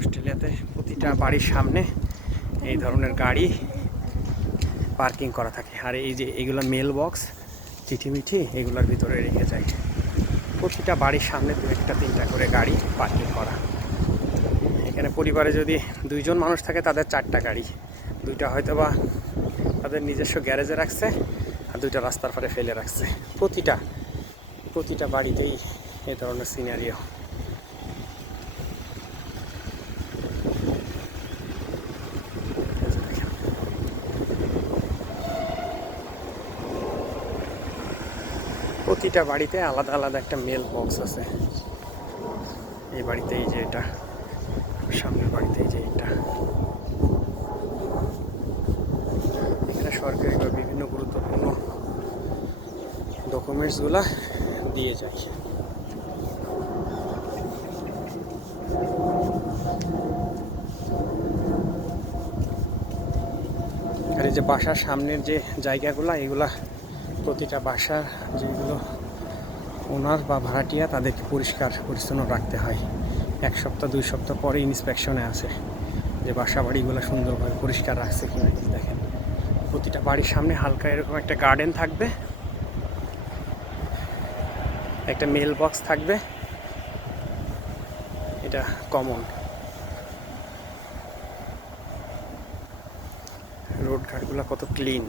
অস্ট্রেলিয়াতে প্রতিটা বাড়ির সামনে এই ধরনের গাড়ি পার্কিং করা থাকে। আর এই যে এগুলো মেল বক্স চিঠিমিঠি এগুলোর ভিতরে রেখে যায়। প্রতিটা বাড়ির সামনে 2-3টা করে গাড়ি পার্কিং করা। এখানে পরিবারে যদি 2জন মানুষ থাকে তাদের 4টা গাড়ি, 2টা হয়তো বা তাদের নিজস্ব গ্যারেজে রাখছে আর 2টা রাস্তার পারে ফেলে রাখছে। প্রতিটা বাড়িতেই এই ধরনের সিনারিও। প্রতিটা বাড়িতে আলাদা আলাদা একটা মেল বক্স আছে। এই বাড়িতে এই যে এটা, সামনের বাড়িতে এই যে এটা। এখানে সরকারি বা বিভিন্ন গুরুত্বপূর্ণ ডকুমেন্টসগুলা দিয়ে যায়। আর এই যে বাসার সামনের যে জায়গাগুলা, এগুলা প্রতিটা বাসার যেগুলো ওনার বা ভাড়াটিয়া তাদেরকে পরিষ্কার পরিচ্ছন্ন রাখতে হয়। 1 সপ্তাহ 2 সপ্তাহ পরে ইন্সপেকশনে আসে যে বাসা বাড়িগুলো সুন্দরভাবে পরিষ্কার রাখছে কিনা। দেখেন প্রতিটা বাড়ির সামনে হালকা এরকম একটা গার্ডেন থাকবে, একটা মেল বক্স থাকবে, এটা কমন। রোড ঘাটগুলো কত ক্লিন।